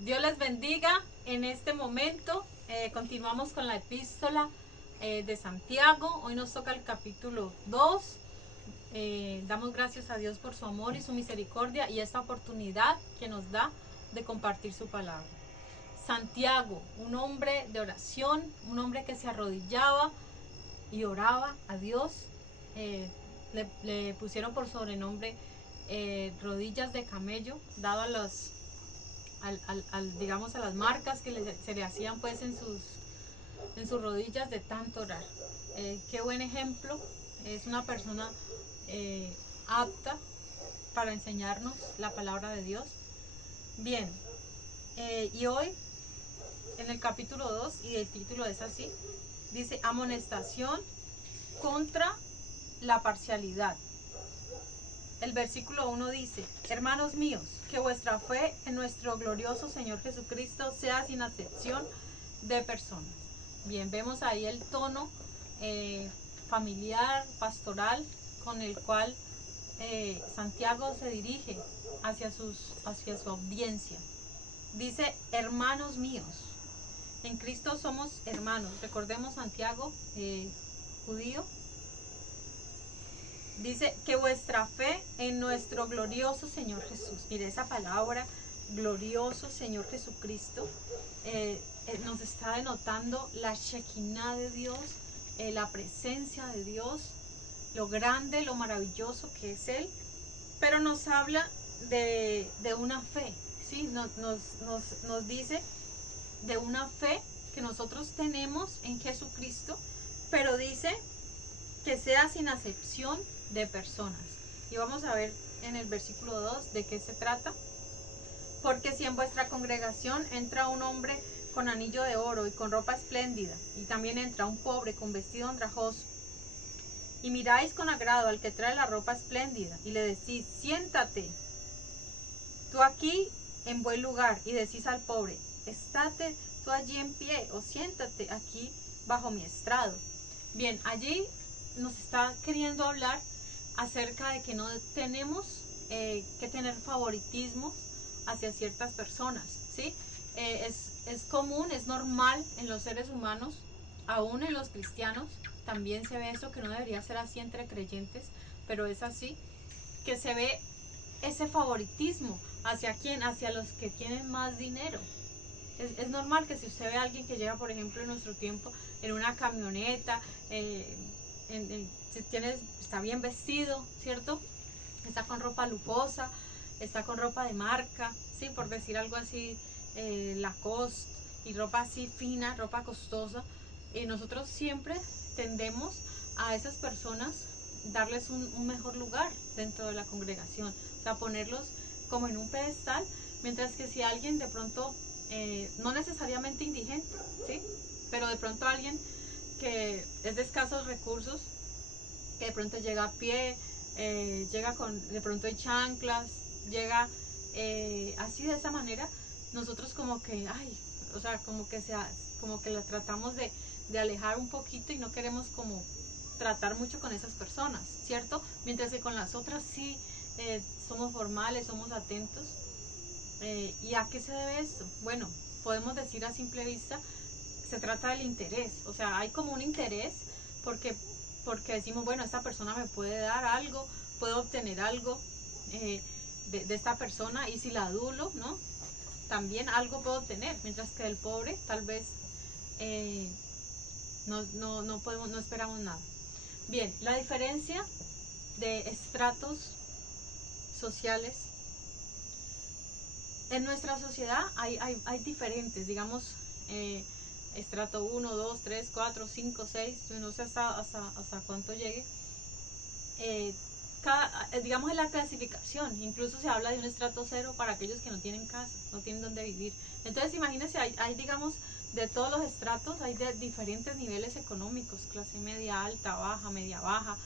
Dios les bendiga en este momento. Continuamos con la epístola de Santiago. Hoy nos toca el capítulo 2. Damos gracias a Dios por su amor y su misericordia y esta oportunidad que nos da de compartir su palabra. Santiago, un hombre de oración, un hombre que se arrodillaba y oraba a Dios. Le pusieron por sobrenombre rodillas de camello, dado a los digamos a las marcas que se le hacían pues en sus rodillas de tanto orar. Qué buen ejemplo, es una persona apta para enseñarnos la palabra de Dios. Bien, y hoy en el capítulo 2, y el título es así, dice: amonestación contra la parcialidad. El versículo 1 dice: hermanos míos, que vuestra fe en nuestro glorioso Señor Jesucristo sea sin acepción de personas. Bien, vemos ahí el tono familiar, pastoral, con el cual Santiago se dirige hacia su audiencia. Dice: hermanos míos. En Cristo somos hermanos. Recordemos Santiago, judío. Dice que vuestra fe en nuestro glorioso Señor Jesús. Mire, esa palabra, glorioso Señor Jesucristo, nos está denotando la Shekinah de Dios, la presencia de Dios, lo grande, lo maravilloso que es Él. Pero nos habla de una fe, ¿sí? Nos dice de una fe que nosotros tenemos en Jesucristo, pero dice que sea sin acepción de personas. Y vamos a ver en el versículo 2 de qué se trata. Porque si en vuestra congregación entra un hombre con anillo de oro y con ropa espléndida, y también entra un pobre con vestido andrajoso, y miráis con agrado al que trae la ropa espléndida, y le decís: siéntate tú aquí en buen lugar, y decís al pobre: estate tú allí en pie, o siéntate aquí bajo mi estrado. Bien, allí nos está queriendo hablar acerca de que no tenemos que tener favoritismo hacia ciertas personas, ¿sí? Es común, es normal en los seres humanos, aún en los cristianos, también se ve eso, que no debería ser así entre creyentes, pero es así, que se ve ese favoritismo. ¿Hacia quién? Hacia los que tienen más dinero. Es normal que si usted ve a alguien que llega, por ejemplo, en nuestro tiempo, en una camioneta, está bien vestido, ¿cierto? Está con ropa lujosa, está con ropa de marca, ¿sí? Por decir algo así, Lacoste, y ropa así fina, ropa costosa. Y nosotros siempre tendemos a esas personas darles un mejor lugar dentro de la congregación, o sea, ponerlos como en un pedestal, mientras que si alguien de pronto, no necesariamente indigente, ¿sí? Pero de pronto alguien que es de escasos recursos, que de pronto llega a pie, llega con de pronto en chanclas, llega así de esa manera, nosotros como que, o sea, como que la tratamos de alejar un poquito y no queremos como tratar mucho con esas personas, ¿cierto? Mientras que con las otras sí somos formales, somos atentos. ¿Y a qué se debe esto? Bueno, podemos decir a simple vista, se trata del interés, o sea, hay como un interés porque decimos, bueno, esta persona me puede dar algo, puedo obtener algo de esta persona, y si la adulo, ¿no? También algo puedo obtener, mientras que del pobre tal vez no esperamos nada. Bien, la diferencia de estratos sociales. En nuestra sociedad hay diferentes, digamos, estrato 1, 2, 3, 4, 5, 6, no sé hasta cuánto llegue. Digamos en la clasificación, incluso se habla de un estrato 0 para aquellos que no tienen casa, no tienen dónde vivir. Entonces imagínense, hay digamos de todos los estratos, hay de diferentes niveles económicos, clase media, alta, baja, media, baja,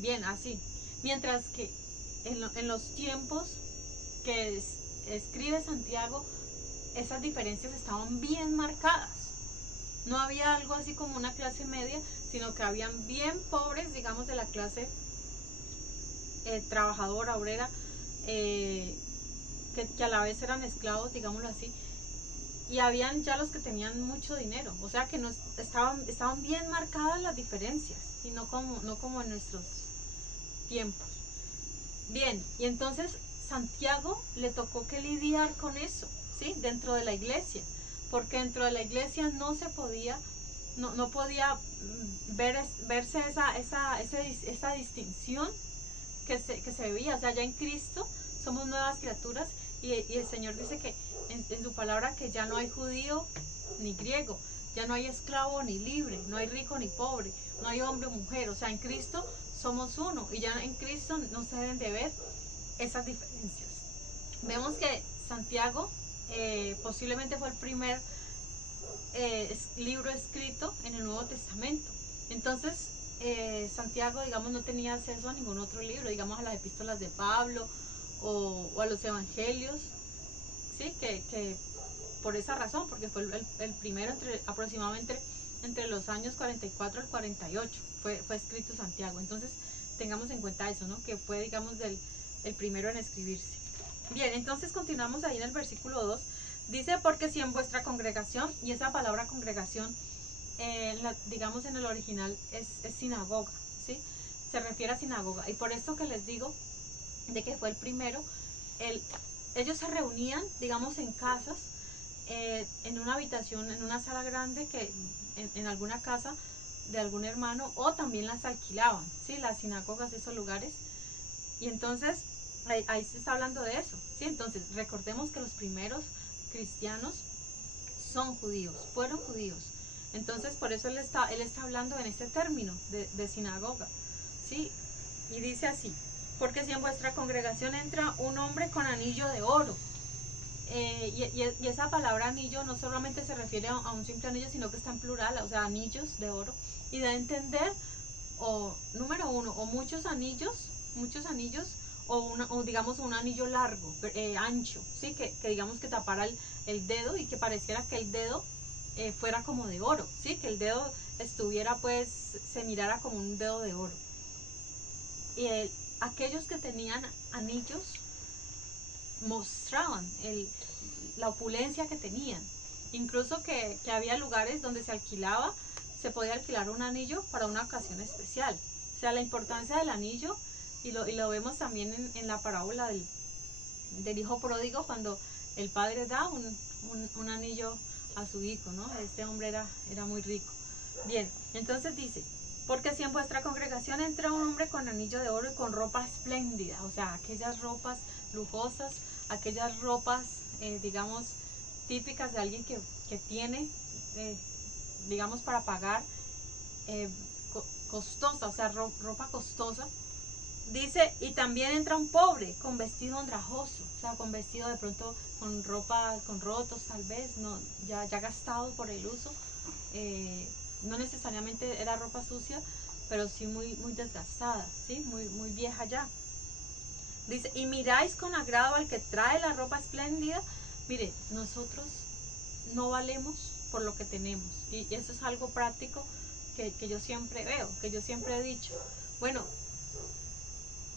bien, así. Mientras que en los tiempos que escribe Santiago, esas diferencias estaban bien marcadas. No había algo así como una clase media, sino que habían bien pobres, digamos, de la clase trabajadora, obrera, que a la vez eran esclavos, digámoslo así, y habían ya los que tenían mucho dinero, o sea que no estaban bien marcadas las diferencias, y no como en nuestros tiempos. Bien, y entonces Santiago le tocó que lidiar con eso, ¿sí? Dentro de la iglesia, porque dentro de la iglesia no se podía, no podía verse esa distinción que se veía. O sea, ya en Cristo somos nuevas criaturas, y el Señor dice que en su palabra que ya no hay judío ni griego, ya no hay esclavo ni libre, no hay rico ni pobre, no hay hombre o mujer. O sea, en Cristo somos uno, y ya en Cristo no se deben de ver esas diferencias. Vemos que Santiago posiblemente fue el primer libro escrito en el Nuevo Testamento. Entonces Santiago, digamos, no tenía acceso a ningún otro libro, digamos a las epístolas de Pablo o a los evangelios, ¿sí? Que por esa razón, porque fue el primero aproximadamente entre los años 44 al 48 fue escrito Santiago. Entonces tengamos en cuenta eso, ¿no? Que fue, digamos, el primero en escribirse. Bien, entonces continuamos ahí en el versículo 2. Dice, porque si en vuestra congregación, y esa palabra congregación, digamos en el original es sinagoga, ¿sí? Se refiere a sinagoga. Y por esto que les digo de que fue el primero, ellos se reunían, digamos, en casas, en una habitación, en una sala grande, que en alguna casa de algún hermano, o también las alquilaban, ¿sí? Las sinagogas, esos lugares. Y entonces ahí se está hablando de eso, ¿sí? Entonces recordemos que los primeros cristianos son judíos, fueron judíos. Entonces por eso él está hablando en este término de sinagoga, ¿sí? Y dice así, porque si en vuestra congregación entra un hombre con anillo de oro, y esa palabra anillo no solamente se refiere a un simple anillo, sino que está en plural, o sea, anillos de oro, y da a entender, número uno, o muchos anillos, o digamos un anillo largo, ancho, ¿sí? Que digamos que tapara el dedo, y que pareciera que el dedo fuera como de oro, ¿sí? Que el dedo estuviera, pues, se mirara como un dedo de oro. Y aquellos que tenían anillos mostraban la opulencia que tenían. Incluso que había lugares donde se podía alquilar un anillo para una ocasión especial. O sea, la importancia del anillo, y lo vemos también en la parábola del hijo pródigo, cuando el padre da un anillo a su hijo, ¿no? Este hombre era muy rico. Bien, entonces dice, porque si en vuestra congregación entra un hombre con anillo de oro y con ropa espléndida, o sea, aquellas ropas lujosas, aquellas ropas, digamos, típicas de alguien que tiene, digamos, para pagar, costosa, o sea, ropa costosa. Dice, y también entra un pobre con vestido andrajoso, o sea, con vestido de pronto con ropa, con rotos tal vez, no, ya gastado por el uso, no necesariamente era ropa sucia, pero sí muy desgastada, ¿sí? Muy vieja ya. Dice, y miráis con agrado al que trae la ropa espléndida. Mire, nosotros no valemos por lo que tenemos, y eso es algo práctico que yo siempre veo, que yo siempre he dicho. Bueno,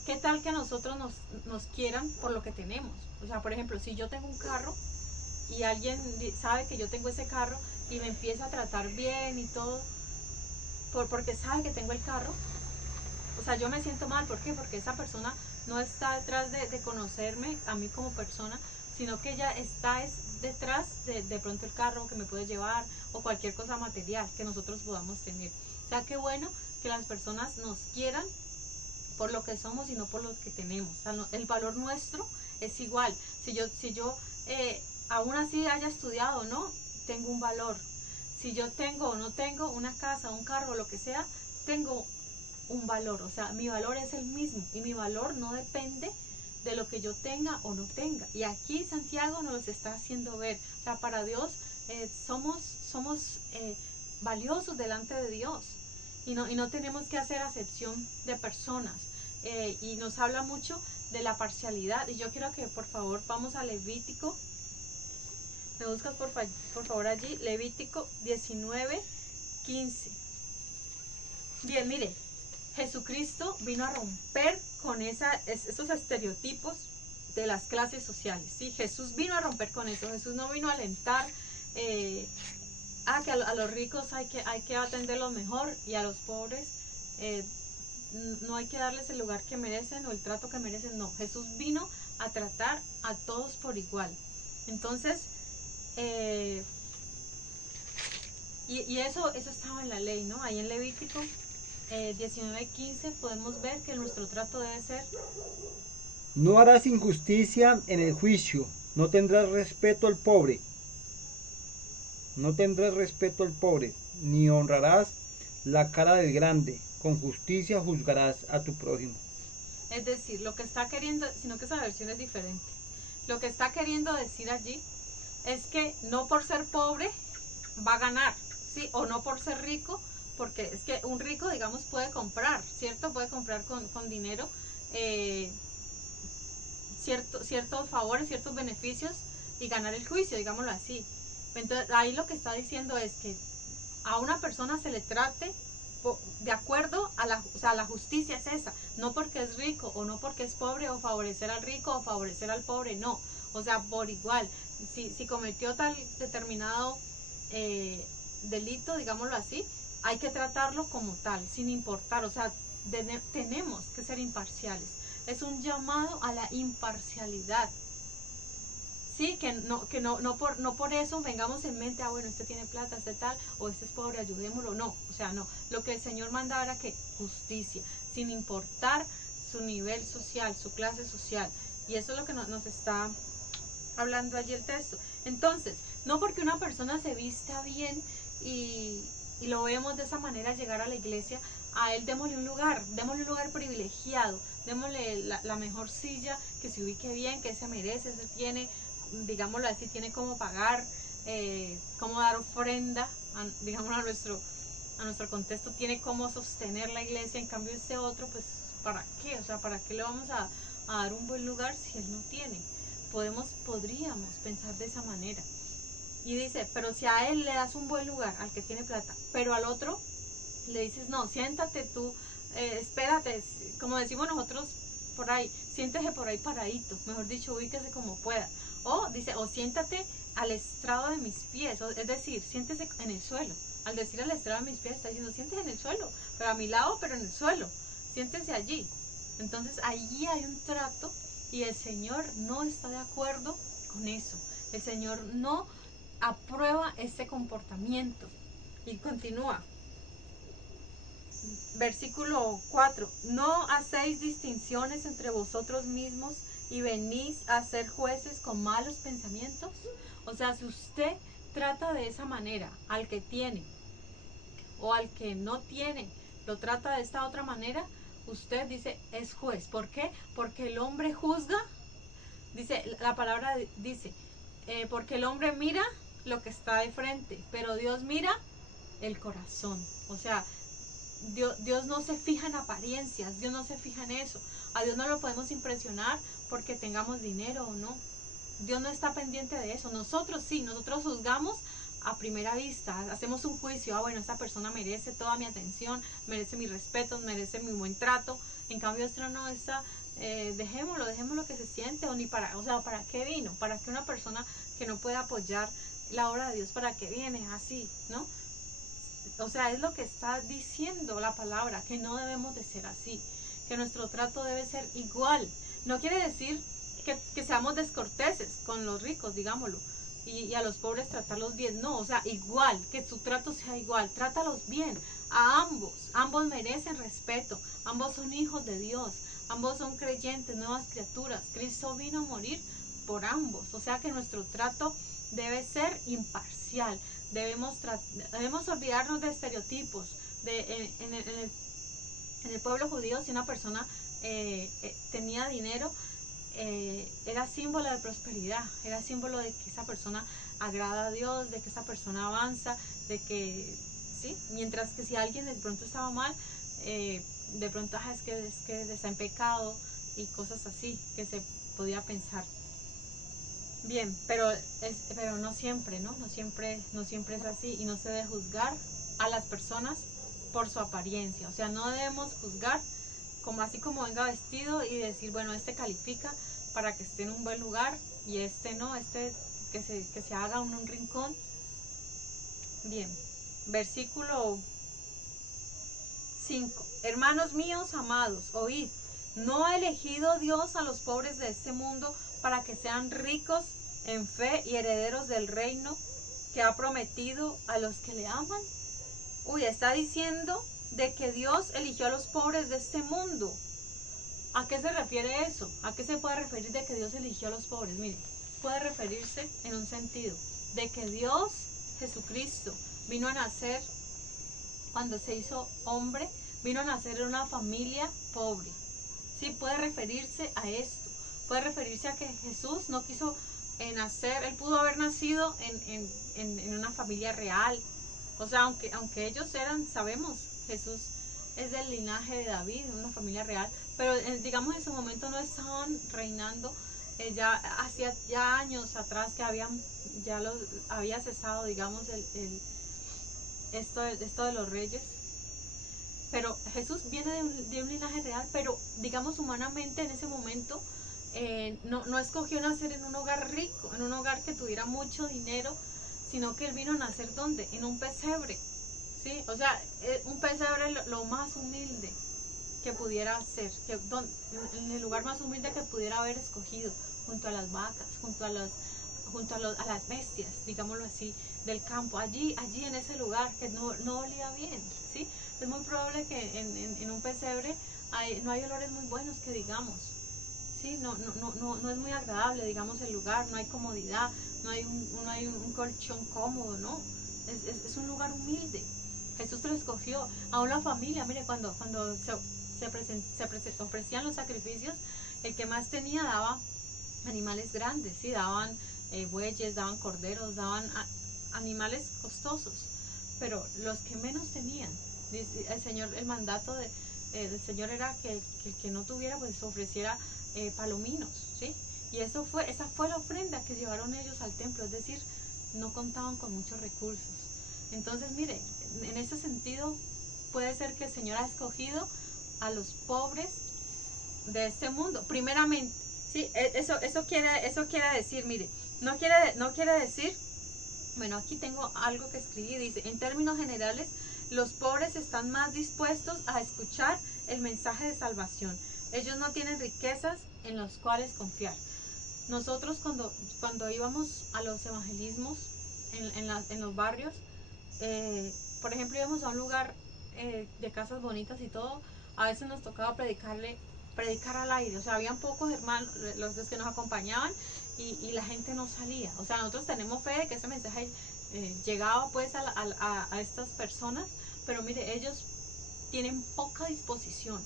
¿qué tal que a nosotros nos quieran por lo que tenemos? O sea, por ejemplo, si yo tengo un carro y alguien sabe que yo tengo ese carro y me empieza a tratar bien y todo, porque sabe que tengo el carro, o sea, yo me siento mal. ¿Por qué? Porque esa persona no está detrás de conocerme a mí como persona, sino que ella está detrás de pronto el carro que me puede llevar, o cualquier cosa material que nosotros podamos tener. O sea, qué bueno que las personas nos quieran por lo que somos y no por lo que tenemos. O sea, el valor nuestro es igual. Si yo aún así haya estudiado o no, tengo un valor. Si yo tengo o no tengo una casa, un carro, lo que sea, tengo un valor. O sea, mi valor es el mismo, y mi valor no depende de lo que yo tenga o no tenga. Y aquí Santiago nos lo está haciendo ver. O sea, para Dios somos valiosos delante de Dios, y no tenemos que hacer acepción de personas. Y nos habla mucho de la parcialidad. Y yo quiero que por favor vamos a Levítico. Me buscas por favor allí, Levítico 19:15. Bien, mire, Jesucristo vino a romper con esos estereotipos de las clases sociales, ¿sí? Jesús vino a romper con eso. Jesús no vino a alentar que a los ricos hay que atenderlos mejor y a los pobres no hay que darles el lugar que merecen o el trato que merecen. No, Jesús vino a tratar a todos por igual. Entonces, y eso estaba en la ley, ¿no? Ahí en Levítico 19:15 podemos ver que nuestro trato debe ser: no harás injusticia en el juicio, no tendrás respeto al pobre, ni honrarás la cara del grande, con justicia juzgarás a tu prójimo. Es decir, lo que está queriendo, sino que esa versión es diferente. Lo que está queriendo decir allí es que no por ser pobre va a ganar, ¿sí? O no por ser rico, porque es que un rico, digamos, puede comprar, ¿cierto? Puede comprar con dinero ciertos favores, ciertos beneficios y ganar el juicio, digámoslo así. Entonces, ahí lo que está diciendo es que a una persona se le trate de acuerdo a la justicia es esa, no porque es rico o no porque es pobre, o favorecer al rico o favorecer al pobre, no, o sea, por igual. Si cometió tal determinado delito, digámoslo así, hay que tratarlo como tal, sin importar, o sea, tenemos que ser imparciales. Es un llamado a la imparcialidad. Sí, que no por eso vengamos en mente, bueno, este tiene plata, este tal, o este es pobre, ayudémoslo. No, o sea, no. Lo que el Señor mandaba era que justicia, sin importar su nivel social, su clase social. Y eso es lo que nos está hablando allí el texto. Entonces, no porque una persona se vista bien y lo vemos de esa manera llegar a la iglesia, a él démosle un lugar privilegiado, démosle la mejor silla, que se ubique bien, que se merece, se tiene, digámoslo así, tiene cómo pagar, cómo dar ofrenda, digámoslo a nuestro contexto, tiene cómo sostener la iglesia. En cambio este otro, pues, ¿para qué? O sea, ¿para qué le vamos a dar un buen lugar si él no tiene? Podríamos pensar de esa manera. Y dice, pero si a él le das un buen lugar, al que tiene plata, pero al otro le dices, no, siéntate tú, espérate, como decimos nosotros por ahí, siéntese por ahí paradito, mejor dicho, ubíquese como pueda. O dice, o siéntate al estrado de mis pies, es decir, siéntese en el suelo. Al decir al estrado de mis pies, está diciendo, siéntese en el suelo, pero a mi lado, pero en el suelo, siéntese allí. Entonces allí hay un trato y el Señor no está de acuerdo con eso. El Señor no aprueba ese comportamiento. Y continúa. Versículo 4. No hacéis distinciones entre vosotros mismos y venís a ser jueces con malos pensamientos. O sea, si usted trata de esa manera al que tiene o al que no tiene, lo trata de esta otra manera, usted dice es juez. ¿Por qué? Porque el hombre juzga, dice, la palabra dice, porque el hombre mira lo que está de frente, pero Dios mira el corazón. O sea, Dios no se fija en apariencias, Dios no se fija en eso. A Dios no lo podemos impresionar porque tengamos dinero o no. Dios no está pendiente de eso. Nosotros sí, nosotros juzgamos a primera vista, hacemos un juicio, bueno, esta persona merece toda mi atención, merece mi respeto, merece mi buen trato. En cambio, esto no está, dejémoslo que se siente, o sea, ¿para qué vino? ¿Para qué una persona que no puede apoyar la obra de Dios, para qué viene así, no? O sea, es lo que está diciendo la palabra, que no debemos de ser así, que nuestro trato debe ser igual. No quiere decir que seamos descorteses con los ricos, digámoslo, y a los pobres tratarlos bien. No, o sea, igual, que su trato sea igual, trátalos bien a ambos merecen respeto, ambos son hijos de Dios, ambos son creyentes, nuevas criaturas. Cristo vino a morir por ambos, o sea que nuestro trato debe ser imparcial. Debemos olvidarnos de estereotipos. En el pueblo judío, si una persona tenía dinero, era símbolo de prosperidad, era símbolo de que esa persona agrada a Dios, de que esa persona avanza, de que, ¿sí? Mientras que si alguien de pronto estaba mal, de pronto es que está en pecado y cosas así que se podía pensar. Bien, pero no siempre, ¿no? No siempre es así, y no se debe juzgar a las personas por su apariencia. O sea, no debemos juzgar así como venga vestido y decir, bueno, este califica para que esté en un buen lugar y este no, que se haga en un rincón. Bien, versículo 5. Hermanos míos amados, oíd, ¿no ha elegido Dios a los pobres de este mundo para que sean ricos en fe y herederos del reino que ha prometido a los que le aman? Uy, está diciendo de que Dios eligió a los pobres de este mundo. ¿A qué se refiere eso? ¿A qué se puede referir de que Dios eligió a los pobres? Mire, puede referirse en un sentido de que Dios, Jesucristo, vino a nacer cuando se hizo hombre, vino a nacer en una familia pobre. Sí, puede referirse a esto. Puede referirse a que Jesús no quiso nacer, él pudo haber nacido en una familia real. O sea, aunque ellos eran, sabemos, Jesús es del linaje de David, una familia real, pero digamos en su momento no estaban reinando, ya hacía ya años atrás que había cesado, digamos, esto de los reyes. Pero Jesús viene de un linaje real, pero digamos humanamente en ese momento no escogió nacer en un hogar rico, en un hogar que tuviera mucho dinero, sino que él vino a nacer ¿dónde? En un pesebre, ¿sí? O sea, un pesebre lo más humilde que pudiera ser, en el lugar más humilde que pudiera haber escogido, junto a las vacas, junto a las bestias, digámoslo así, del campo, allí en ese lugar que no olía bien, ¿sí? Es muy probable que en un pesebre no hay olores muy buenos que digamos, ¿sí? No es muy agradable, digamos, el lugar, no hay comodidad, no hay un colchón cómodo, ¿no? Es un lugar humilde. Jesús se lo escogió a una familia. Mire, cuando se ofrecían los sacrificios, el que más tenía daba animales grandes, ¿sí? Daban bueyes, daban corderos, daban animales costosos, pero los que menos tenían, el mandato del Señor era que el que no tuviera, pues ofreciera palominos, ¿sí? Y esa fue la ofrenda que llevaron ellos al templo, es decir, no contaban con muchos recursos. Entonces, mire, en ese sentido, puede ser que el Señor ha escogido a los pobres de este mundo, primeramente, ¿sí? Eso quiere decir, mire, no quiere decir, bueno, aquí tengo algo que escribí, dice, en términos generales, los pobres están más dispuestos a escuchar el mensaje de salvación. Ellos no tienen riquezas en los cuales confiar. Nosotros cuando íbamos a los evangelismos en los barrios, por ejemplo, íbamos a un lugar de casas bonitas y todo, a veces nos tocaba predicar al aire. O sea, habían pocos hermanos, los que nos acompañaban, y la gente no salía. O sea, nosotros tenemos fe de que ese mensaje llegaba pues a estas personas, pero mire, ellos tienen poca disposición.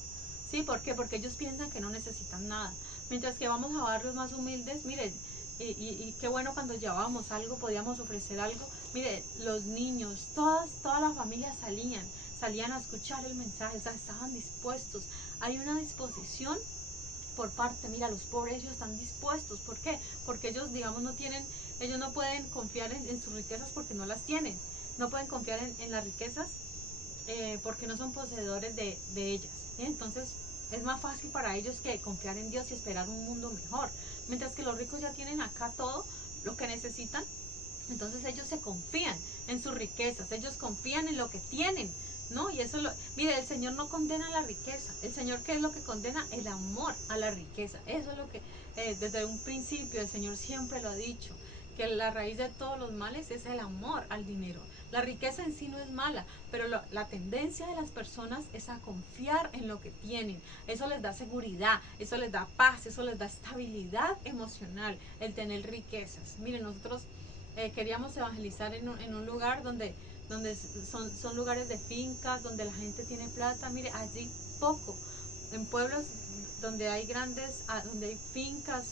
¿Sí? ¿Por qué? Porque ellos piensan que no necesitan nada. Mientras que vamos a barrios más humildes, miren, y qué bueno cuando llevábamos algo, podíamos ofrecer algo. Mire, los niños, todas las familias salían a escuchar el mensaje, o sea, estaban dispuestos. Hay una disposición por parte, mira, los pobres ellos están dispuestos. ¿Por qué? Porque ellos, digamos, ellos no pueden confiar en sus riquezas porque no las tienen. No pueden confiar en las riquezas porque no son poseedores de ellas. Entonces, es más fácil para ellos que confiar en Dios y esperar un mundo mejor. Mientras que los ricos ya tienen acá todo lo que necesitan, entonces ellos se confían en sus riquezas, ellos confían en lo que tienen, ¿no? Y eso mire, el Señor no condena la riqueza. El Señor, ¿qué es lo que condena? El amor a la riqueza. Eso es lo que desde un principio el Señor siempre lo ha dicho, que la raíz de todos los males es el amor al dinero. La riqueza en sí no es mala, pero la tendencia de las personas es a confiar en lo que tienen. Eso les da seguridad, eso les da paz, eso les da estabilidad emocional, el tener riquezas. Miren, nosotros queríamos evangelizar en un lugar donde son lugares de fincas, donde la gente tiene plata. Mire, allí poco, en pueblos donde hay donde hay fincas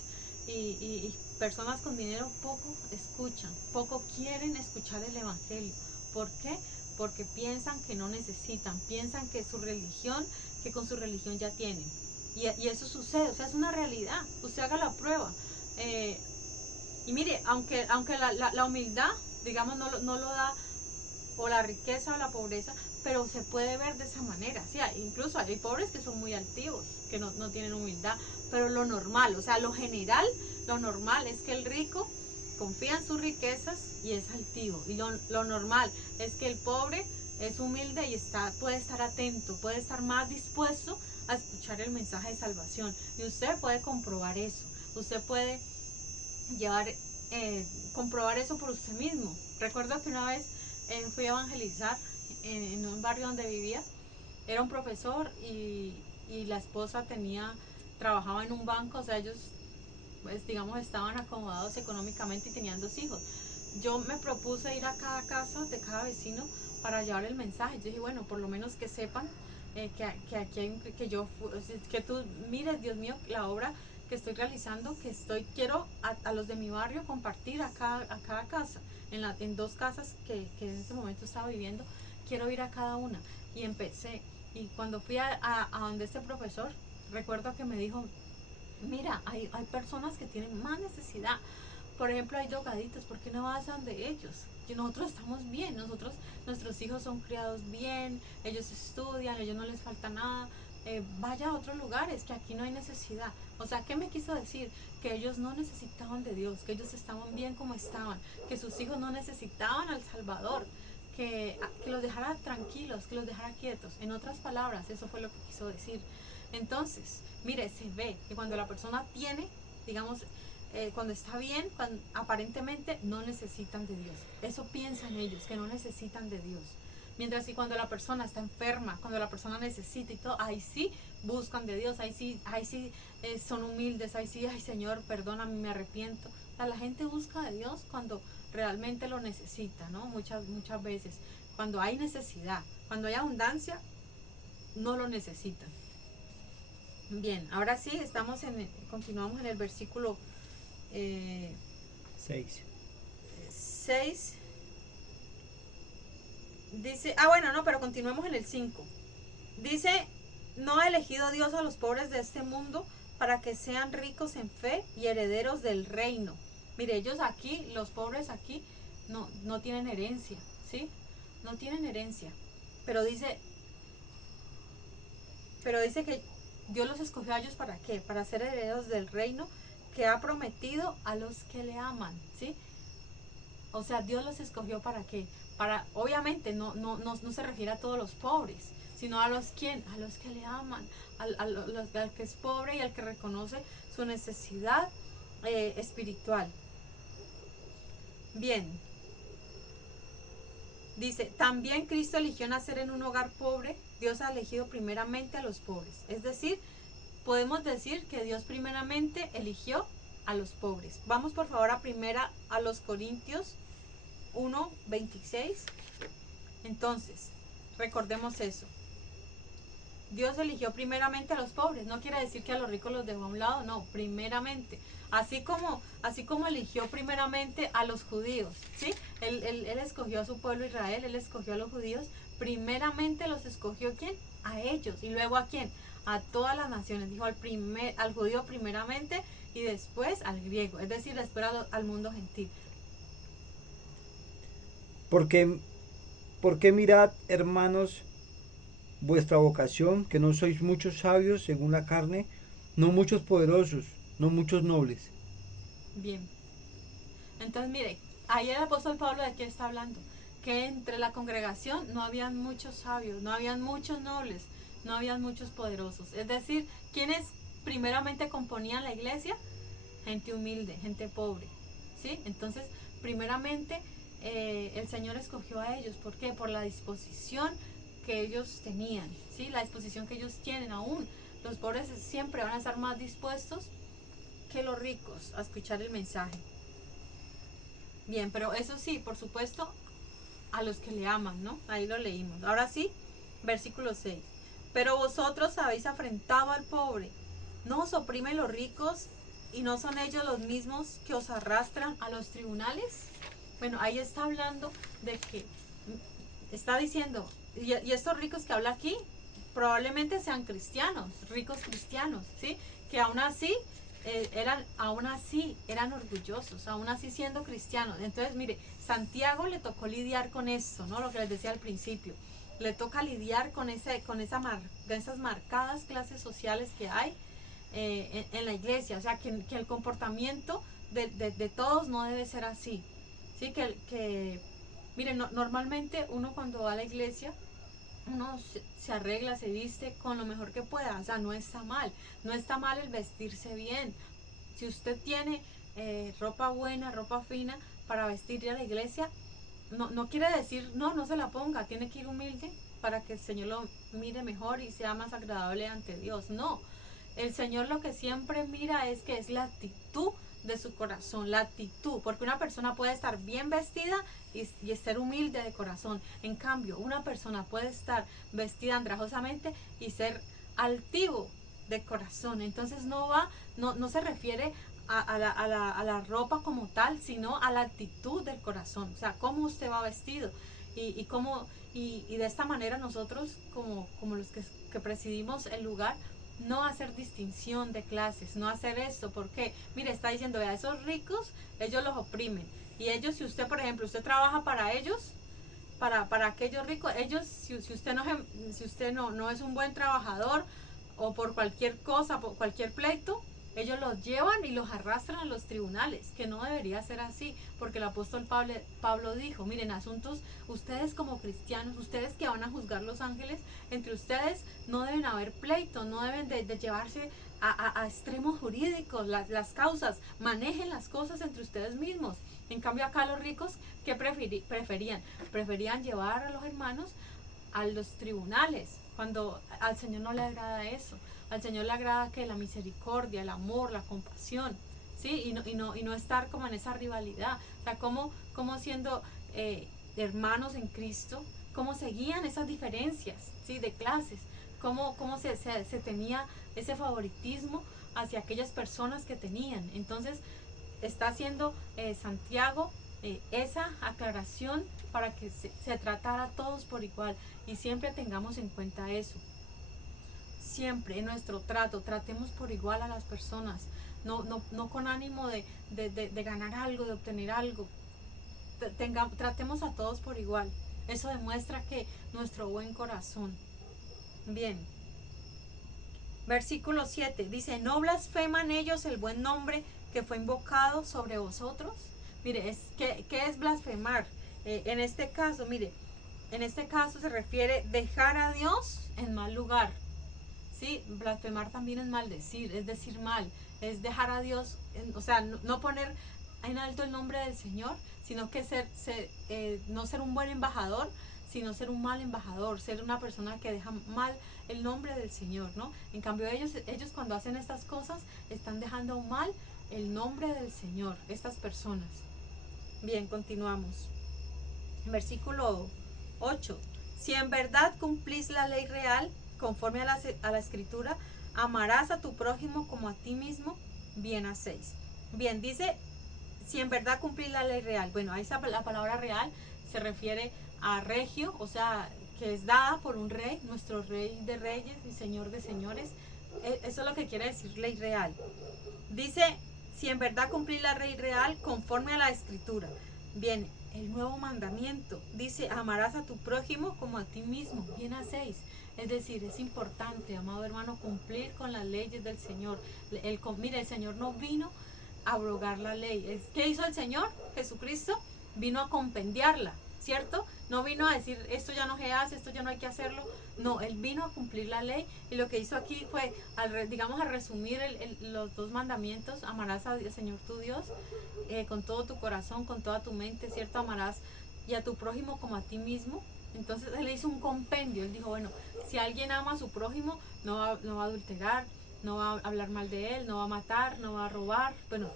y personas con dinero, poco escuchan, poco quieren escuchar el evangelio. ¿Por qué? Porque piensan que no necesitan, piensan que con su religión ya tienen. Y eso sucede, o sea, es una realidad. Usted haga la prueba. Y mire, aunque la humildad, digamos, no lo da, o la riqueza o la pobreza, pero se puede ver de esa manera. Sí, incluso hay pobres que son muy altivos, que no tienen humildad, pero lo normal, o sea, lo general, lo normal es que el rico confía en sus riquezas y es altivo. Y lo normal es que el pobre es humilde y puede estar atento, puede estar más dispuesto a escuchar el mensaje de salvación. Y usted puede comprobar eso. Usted puede comprobar eso por usted mismo. Recuerdo que una vez fui a evangelizar en un barrio donde vivía. Era un profesor y la esposa trabajaba en un banco, o sea, ellos, pues digamos, estaban acomodados económicamente y tenían 2 hijos. Yo me propuse ir a cada casa de cada vecino para llevar el mensaje. Yo dije, bueno, por lo menos que sepan que aquí hay, que tú mires, Dios mío, la obra que estoy realizando, quiero a los de mi barrio compartir a cada casa, en 2 casas que en ese momento estaba viviendo, quiero ir a cada una. Y empecé, y cuando fui a donde este profesor, recuerdo que me dijo, mira, hay personas que tienen más necesidad. Por ejemplo, hay drogaditos, ¿por qué no vas a donde ellos? Y nosotros estamos bien, nuestros hijos son criados bien, ellos estudian, a ellos no les falta nada. Vaya a otros lugares, que aquí no hay necesidad. O sea, ¿qué me quiso decir? Que ellos no necesitaban de Dios, que ellos estaban bien como estaban, que sus hijos no necesitaban al Salvador, que los dejara tranquilos, que los dejara quietos. En otras palabras, eso fue lo que quiso decir. Entonces, mire, se ve que cuando la persona tiene, digamos, cuando está bien, aparentemente no necesitan de Dios. Eso piensan ellos, que no necesitan de Dios. Mientras que cuando la persona está enferma, cuando la persona necesita y todo, ahí sí buscan de Dios, ahí sí son humildes, ahí sí, ay Señor, perdóname, me arrepiento. O sea, la gente busca de Dios cuando realmente lo necesita, ¿no? Muchas veces. Cuando hay necesidad, cuando hay abundancia, no lo necesitan. Bien, ahora sí, continuamos en el versículo 6. Dice, bueno, no, pero continuemos en el 5. Dice, ¿no ha elegido Dios a los pobres de este mundo para que sean ricos en fe y herederos del reino? Mire, ellos aquí, los pobres aquí, no tienen herencia, ¿sí? No tienen herencia. Pero dice que Dios los escogió a ellos ¿para qué? Para ser herederos del reino que ha prometido a los que le aman, ¿sí? O sea, Dios los escogió ¿para qué? Obviamente no se refiere a todos los pobres, sino a los que le aman, al que es pobre y al que reconoce su necesidad espiritual. Bien. Dice, también Cristo eligió nacer en un hogar pobre. Dios ha elegido primeramente a los pobres. Es decir, podemos decir que Dios primeramente eligió a los pobres. Vamos por favor a los Corintios 1:26. Entonces, recordemos eso. Dios eligió primeramente a los pobres. No quiere decir que a los ricos los dejó a un lado, no, primeramente. Así como eligió primeramente a los judíos, ¿sí? Él escogió a su pueblo Israel, él escogió a los judíos. Primeramente los escogió ¿quién? A ellos. Y luego ¿a quién? A todas las naciones. Dijo al judío primeramente y después al griego. Es decir, después al mundo gentil. ¿Por qué mirad, hermanos, vuestra vocación, que no sois muchos sabios según la carne, no muchos poderosos, no muchos nobles? Bien. Entonces, mire, ahí el apóstol Pablo de qué está hablando, que entre la congregación no habían muchos sabios, no habían muchos nobles, no habían muchos poderosos. Es decir, ¿quiénes primeramente componían la iglesia? Gente humilde, gente pobre, ¿sí? Entonces, primeramente, el Señor escogió a ellos. ¿Por qué? Por la disposición que ellos tenían, ¿sí? La disposición que ellos tienen aún. Los pobres siempre van a estar más dispuestos que los ricos a escuchar el mensaje. Bien, pero eso sí, por supuesto, a los que le aman, ¿no? Ahí lo leímos. Ahora sí, versículo 6. Pero vosotros habéis afrentado al pobre. ¿No os oprimen los ricos y no son ellos los mismos que os arrastran a los tribunales? Bueno, ahí está hablando de que, está diciendo, y estos ricos que habla aquí, probablemente sean cristianos, ricos cristianos, ¿sí? Que aún así eran orgullosos, aún así siendo cristianos. Entonces, mire, Santiago le tocó lidiar con esto, ¿no? Lo que les decía al principio. le toca lidiar con esas marcadas clases sociales que hay en la iglesia. O sea, que el comportamiento de todos no debe ser así. ¿Sí? Miren, normalmente uno cuando va a la iglesia, uno se arregla, se viste con lo mejor que pueda. O sea, no está mal. No está mal el vestirse bien. Si usted tiene ropa buena, ropa fina para vestir a la iglesia, no quiere decir, no se la ponga, tiene que ir humilde para que el Señor lo mire mejor y sea más agradable ante Dios. No, el Señor lo que siempre mira es la actitud de su corazón, la actitud, porque una persona puede estar bien vestida y ser humilde de corazón. En cambio, una persona puede estar vestida andrajosamente y ser altivo de corazón. Entonces no se refiere a la ropa como tal, sino a la actitud del corazón. O sea, cómo usted va vestido y de esta manera nosotros como los que presidimos el lugar, no hacer distinción de clases, no hacer esto, porque mire, está diciendo, a esos ricos ellos los oprimen, y ellos, si usted, por ejemplo, usted trabaja para ellos, para aquellos ricos, ellos, si usted no es un buen trabajador, o por cualquier cosa, por cualquier pleito, ellos los llevan y los arrastran a los tribunales, que no debería ser así, porque el apóstol Pablo dijo, miren, asuntos, ustedes como cristianos, ustedes que van a juzgar los ángeles, entre ustedes no deben haber pleito, no deben de llevarse a extremos jurídicos las causas, manejen las cosas entre ustedes mismos. En cambio acá los ricos, ¿qué preferían llevar a los hermanos a los tribunales, cuando al Señor no le agrada eso? Al Señor le agrada que la misericordia, el amor, la compasión, ¿sí? Y no estar como en esa rivalidad. O sea, como siendo hermanos en Cristo, cómo seguían esas diferencias, ¿sí? De clases, cómo se tenía ese favoritismo hacia aquellas personas que tenían. Entonces, está haciendo Santiago esa aclaración para que se tratara a todos por igual, y siempre tengamos en cuenta eso. Siempre en nuestro tratemos por igual a las personas, no con ánimo de ganar algo, de obtener algo. Tratemos a todos por igual. Eso demuestra que nuestro buen corazón. Bien. Versículo 7 dice, ¿no blasfeman ellos el buen nombre que fue invocado sobre vosotros? Mire, ¿qué es blasfemar? En este caso se refiere dejar a Dios en mal lugar. Sí, blasfemar también es maldecir, es decir mal, es dejar a Dios, o sea, no poner en alto el nombre del Señor, sino que no ser un buen embajador, sino ser un mal embajador, ser una persona que deja mal el nombre del Señor, ¿no? En cambio ellos cuando hacen estas cosas están dejando mal el nombre del Señor, estas personas. Bien, continuamos. Versículo 8. Si en verdad cumplís la ley real, conforme a la escritura, amarás a tu prójimo como a ti mismo, bien hacéis. Bien, dice, si en verdad cumplís la ley real. Bueno, ahí la palabra real se refiere a regio, o sea, que es dada por un rey, nuestro rey de reyes y señor de señores. Eso es lo que quiere decir ley real. Dice, si en verdad cumplís la ley real conforme a la escritura. Bien, el nuevo mandamiento dice, amarás a tu prójimo como a ti mismo, bien hacéis. Es decir, es importante, amado hermano, cumplir con las leyes del Señor. Mire, el Señor no vino a abrogar la ley. ¿Qué hizo el Señor? Jesucristo vino a compendiarla, ¿cierto? No vino a decir, esto ya no se hace, esto ya no hay que hacerlo. No, Él vino a cumplir la ley, y lo que hizo aquí fue, a resumir los dos mandamientos: amarás al Señor tu Dios con todo tu corazón, con toda tu mente, ¿cierto? Amarás y a tu prójimo como a ti mismo. Entonces Él hizo un compendio. Él dijo, bueno, si alguien ama a su prójimo, no va a adulterar, no va a hablar mal de él, no va a matar, no va a robar. Bueno,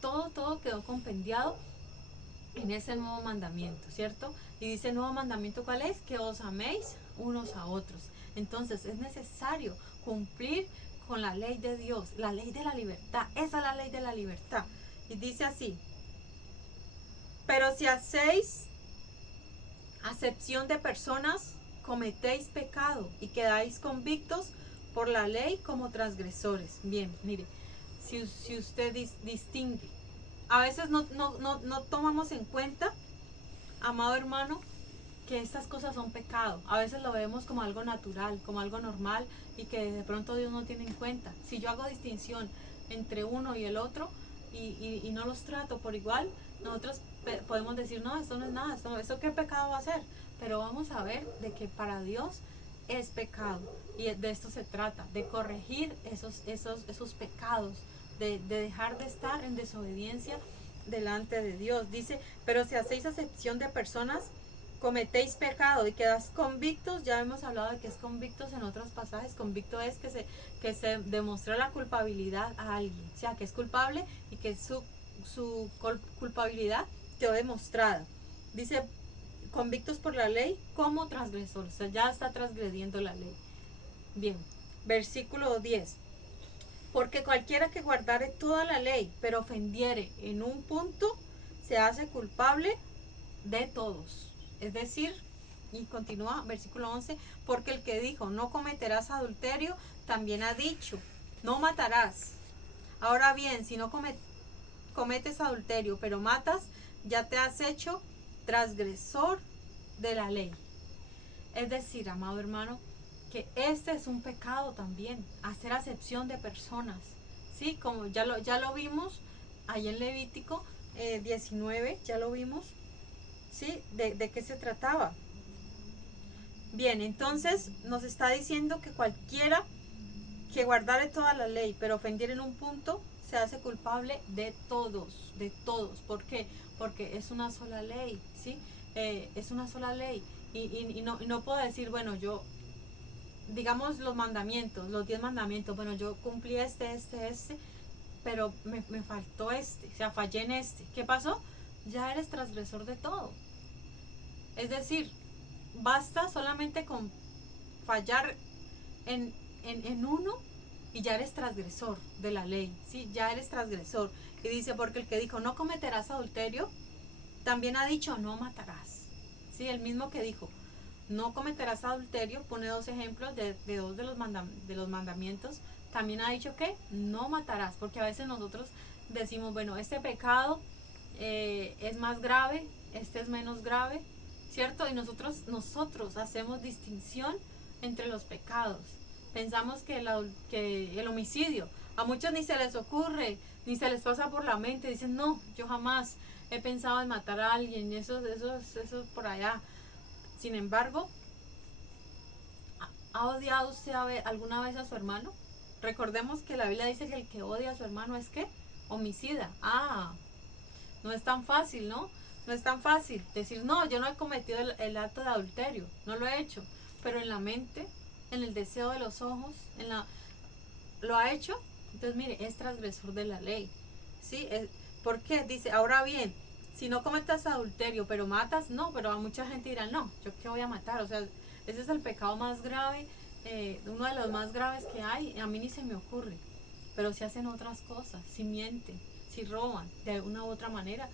todo quedó compendiado en ese nuevo mandamiento, ¿cierto? Y dice el nuevo mandamiento, ¿cuál es? Que os améis unos a otros. Entonces es necesario cumplir con la ley de Dios, la ley de la libertad. Esa es la ley de la libertad. Y dice así, pero si hacéis acepción de personas, cometéis pecado y quedáis convictos por la ley como transgresores. Bien, mire, si usted distingue, a veces no tomamos en cuenta, amado hermano, que estas cosas son pecado. A veces lo vemos como algo natural, como algo normal y que de pronto Dios no tiene en cuenta. Si yo hago distinción entre uno y el otro y no los trato por igual, nosotros podemos decir, no, esto no es nada, esto qué pecado va a ser. Pero vamos a ver de que para Dios es pecado y de esto se trata, de corregir esos pecados, de dejar de estar en desobediencia delante de Dios. Dice, pero si hacéis acepción de personas, cometéis pecado y quedáis convictos. Ya hemos hablado de que es convictos en otros pasajes. Convicto es que se demostró la culpabilidad a alguien, o sea, que es culpable y que su culpabilidad quedó demostrada. Dice, convictos por la ley como transgresor, o sea, ya está transgrediendo la ley. Bien, versículo 10. Porque cualquiera que guardare toda la ley, pero ofendiere en un punto, se hace culpable de todos. Es decir, y continúa versículo 11, porque el que dijo, no cometerás adulterio, también ha dicho, no matarás. Ahora bien, si no cometes adulterio, pero matas, ya te has hecho transgresor de la ley. Es decir, amado hermano, que este es un pecado también, hacer acepción de personas. Sí, como ya lo vimos ahí en Levítico 19, ya lo vimos. ¿Sí? ¿De qué se trataba? Bien, entonces nos está diciendo que cualquiera que guardare toda la ley, pero ofendiere en un punto, se hace culpable de todos, de todos. ¿Por qué? Porque es una sola ley, ¿sí? Es una sola ley. Y no puedo decir, bueno, yo, digamos los mandamientos, los 10 mandamientos, bueno, yo cumplí este, pero me faltó este, o sea, fallé en este. ¿Qué pasó? Ya eres transgresor de todo. Es decir, basta solamente con fallar en uno y ya eres transgresor de la ley, ¿sí? Ya eres transgresor. Y dice, porque el que dijo, no cometerás adulterio, también ha dicho, no matarás. ¿Sí? El mismo que dijo, no cometerás adulterio, pone dos ejemplos de dos de los mandamientos. También ha dicho que no matarás, porque a veces nosotros decimos, bueno, este pecado es más grave, este es menos grave, ¿cierto? Y nosotros hacemos distinción entre los pecados. Pensamos que el homicidio, a muchos ni se les ocurre, ni se les pasa por la mente, dicen, no, yo jamás he pensado en matar a alguien, eso por allá. Sin embargo, ¿ha odiado usted alguna vez a su hermano? Recordemos que la Biblia dice que el que odia a su hermano es ¿qué? Homicida. No es tan fácil, ¿no? No es tan fácil decir, no, yo no he cometido el acto de adulterio, no lo he hecho, pero en la mente, en el deseo de los ojos, lo ha hecho. Entonces, mire, es transgresor de la ley, ¿sí? ¿Por qué? Dice, ahora bien, si no cometas adulterio, pero matas, no, pero a mucha gente dirá, no, ¿yo qué voy a matar? O sea, ese es el pecado más grave, uno de los más graves que hay, a mí ni se me ocurre. Pero si hacen otras cosas, si mienten, si roban, de una u otra manera.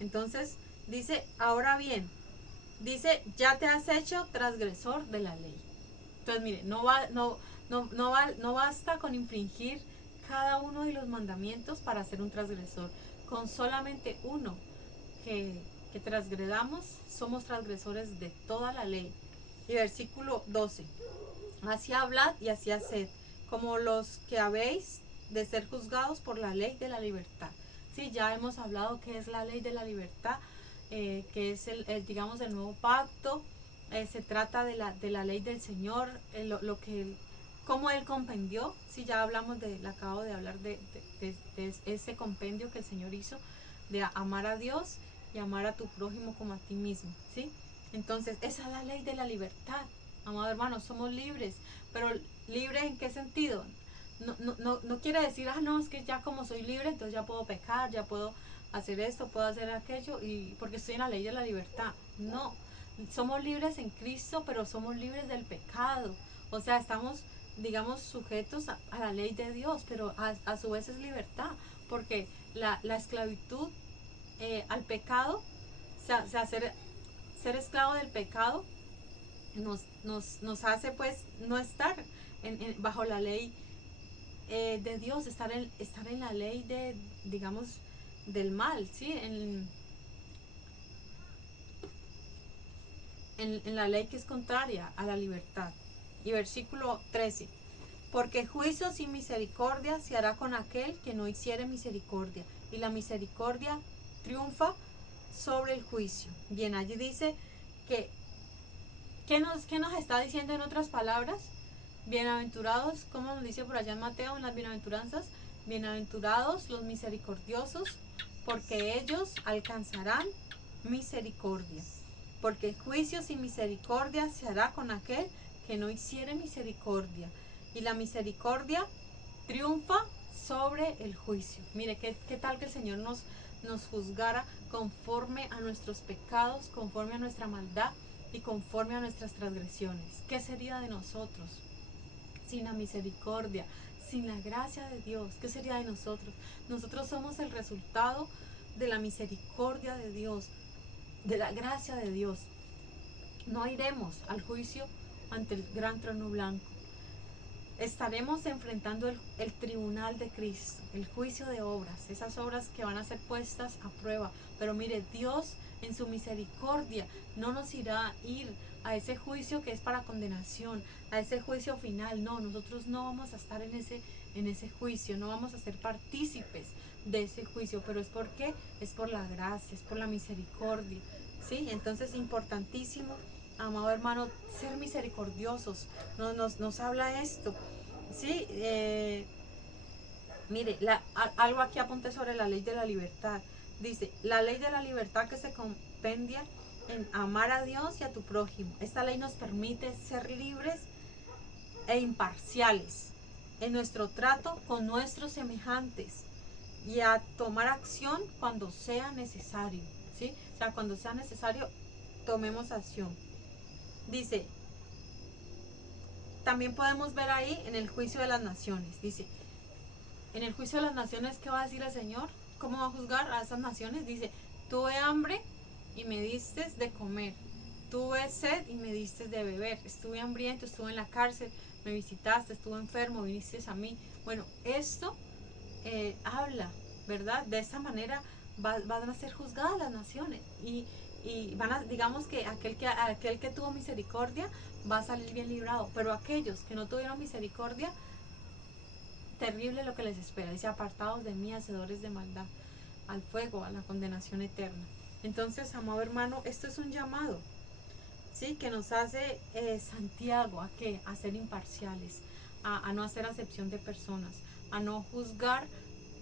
Entonces, dice, ahora bien, dice, ya te has hecho transgresor de la ley. Entonces, mire, no basta con infringir cada uno de los mandamientos para ser un transgresor. Con solamente uno que transgredamos, somos transgresores de toda la ley. Y versículo 12. Así hablad y así haced, como los que habéis de ser juzgados por la ley de la libertad. Sí, ya hemos hablado que es la ley de la libertad, que es digamos el nuevo pacto. Se trata de la ley del Señor, cómo Él compendió. Sí, ya hablamos acabo de hablar de ese compendio que el Señor hizo, de amar a Dios y amar a tu prójimo como a ti mismo, ¿sí? Entonces, esa es la ley de la libertad. Amado hermano, somos libres, pero ¿libres en qué sentido? No quiere decir, no, es que ya como soy libre, entonces ya puedo pecar, ya puedo hacer esto, puedo hacer aquello, y porque estoy en la ley de la libertad. No, somos libres en Cristo, pero somos libres del pecado. O sea, estamos, digamos, sujetos a la ley de Dios, pero a su vez es libertad, porque la esclavitud al pecado, o sea, ser esclavo del pecado, nos hace pues no estar bajo la ley de Dios, estar en la ley digamos, del mal, ¿sí? en la ley que es contraria a la libertad. Y versículo 13. Porque juicio sin misericordia se hará con aquel que no hiciere misericordia, y la misericordia triunfa sobre el juicio. Bien, allí dice que, ¿qué nos está diciendo en otras palabras? Bienaventurados, como nos dice por allá en Mateo, en las bienaventuranzas, bienaventurados los misericordiosos, porque ellos alcanzarán misericordia. Porque juicio sin misericordia se hará con aquel que no hiciere misericordia, y la misericordia triunfa sobre el juicio. Mire, ¿qué tal que el Señor nos juzgara conforme a nuestros pecados, conforme a nuestra maldad y conforme a nuestras transgresiones? ¿Qué sería de nosotros sin la misericordia, sin la gracia de Dios? ¿Qué sería de nosotros? Nosotros somos el resultado de la misericordia de Dios, de la gracia de Dios. No iremos al juicio ante el gran trono blanco. Estaremos enfrentando el tribunal de Cristo, el juicio de obras, esas obras que van a ser puestas a prueba. Pero mire, Dios en su misericordia no nos irá a ir a ese juicio que es para condenación, a ese juicio final. No, nosotros no vamos a estar en ese juicio, no vamos a ser partícipes de ese juicio. Pero ¿es por qué? Es por la gracia, es por la misericordia, ¿sí? Entonces, importantísimo, amado hermano, ser misericordiosos. Nos habla esto, ¿sí? Mire, algo aquí apunté sobre la ley de la libertad. Dice, la ley de la libertad que se compendia en amar a Dios y a tu prójimo. Esta ley nos permite ser libres e imparciales en nuestro trato con nuestros semejantes y a tomar acción cuando sea necesario, ¿sí? O sea, cuando sea necesario, tomemos acción. Dice, también podemos ver ahí en el juicio de las naciones. Dice, en el juicio de las naciones, ¿qué va a decir el Señor? ¿Cómo va a juzgar a esas naciones? Dice, tuve hambre y me diste de comer. Tuve sed y me diste de beber. Estuve hambriento, estuve en la cárcel, me visitaste, estuve enfermo, viniste a mí. Bueno, esto habla, ¿verdad? De esta manera van a ser juzgadas las naciones. Y van a, digamos que aquel que tuvo misericordia va a salir bien librado. Pero aquellos que no tuvieron misericordia, terrible lo que les espera. Dice, apartados de mí, hacedores de maldad, al fuego, a la condenación eterna. Entonces, amado hermano, esto es un llamado, ¿sí? Que nos hace Santiago, ¿a qué? A ser imparciales, a no hacer acepción de personas, a no juzgar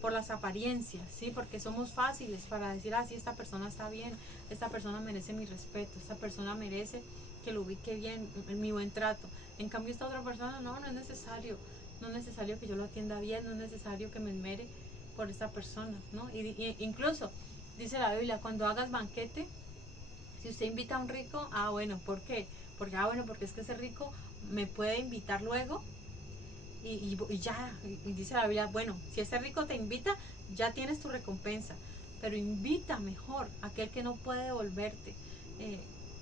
por las apariencias, ¿sí? Porque somos fáciles para decir, sí, esta persona está bien, esta persona merece mi respeto, esta persona merece que lo ubique bien, mi buen trato. En cambio, esta otra persona, no es necesario. No es necesario que yo lo atienda bien, no es necesario que me esmere por esta persona, ¿no? Y incluso, dice la Biblia, cuando hagas banquete, si usted invita a un rico, bueno, ¿por qué? Porque es que ese rico me puede invitar luego y ya, y dice la Biblia, bueno, si ese rico te invita, ya tienes tu recompensa, pero invita mejor a aquel que no puede devolverte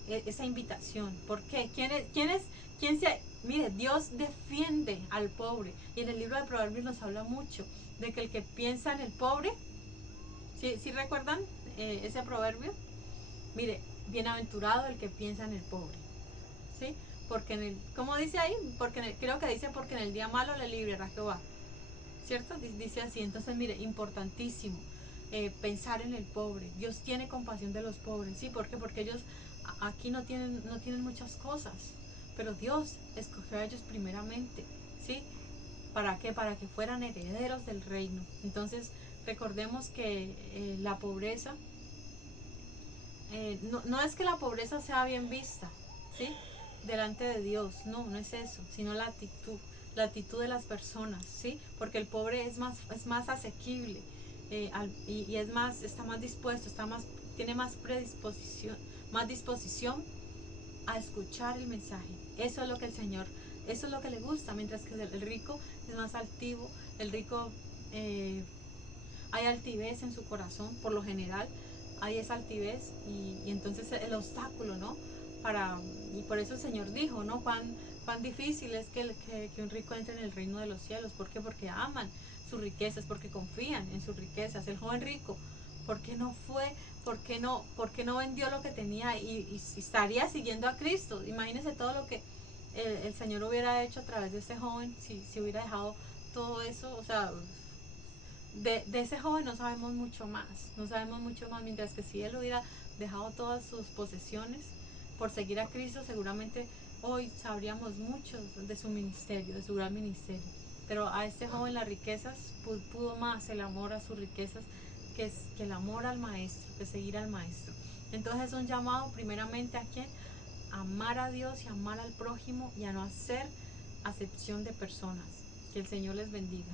esa invitación. ¿Por qué? Mire, Dios defiende al pobre, y en el libro de Proverbios nos habla mucho de que el que piensa en el pobre, ¿sí recuerdan ese proverbio? Mire, bienaventurado el que piensa en el pobre, ¿sí? Porque ¿cómo dice ahí? Creo que dice, porque en el día malo le librará Jehová, ¿cierto? Dice así. Entonces, mire, importantísimo pensar en el pobre. Dios tiene compasión de los pobres, ¿sí? ¿Por qué? Porque ellos aquí no tienen muchas cosas, pero Dios escogió a ellos primeramente, ¿sí? ¿Para qué? Para que fueran herederos del reino. Entonces, recordemos que la pobreza, no es que la pobreza sea bien vista, ¿sí? Delante de Dios, no es eso, sino la actitud de las personas, ¿sí? Porque el pobre es más asequible y está más dispuesto, tiene más disposición a escuchar el mensaje. Eso es lo que eso es lo que le gusta, mientras que el rico es más altivo, el rico hay altivez en su corazón, por lo general hay esa altivez y entonces el obstáculo, ¿no? Y por eso el Señor dijo, ¿no? Cuán difícil es que un rico entre en el reino de los cielos. ¿Por qué? Porque aman sus riquezas, porque confían en sus riquezas. El joven rico, ¿Por qué no fue? ¿Por qué no vendió lo que tenía y estaría siguiendo a Cristo? Imagínense todo lo que el Señor hubiera hecho a través de ese joven si hubiera dejado todo eso. O sea, de ese joven no sabemos mucho más, mientras que si él hubiera dejado todas sus posesiones por seguir a Cristo, seguramente hoy sabríamos mucho de su ministerio, de su gran ministerio. Pero a este joven las riquezas pudo más el amor a sus riquezas que el amor al maestro, que seguir al maestro. Entonces es un llamado primeramente a quién, amar a Dios y amar al prójimo y a no hacer acepción de personas. Que el Señor les bendiga.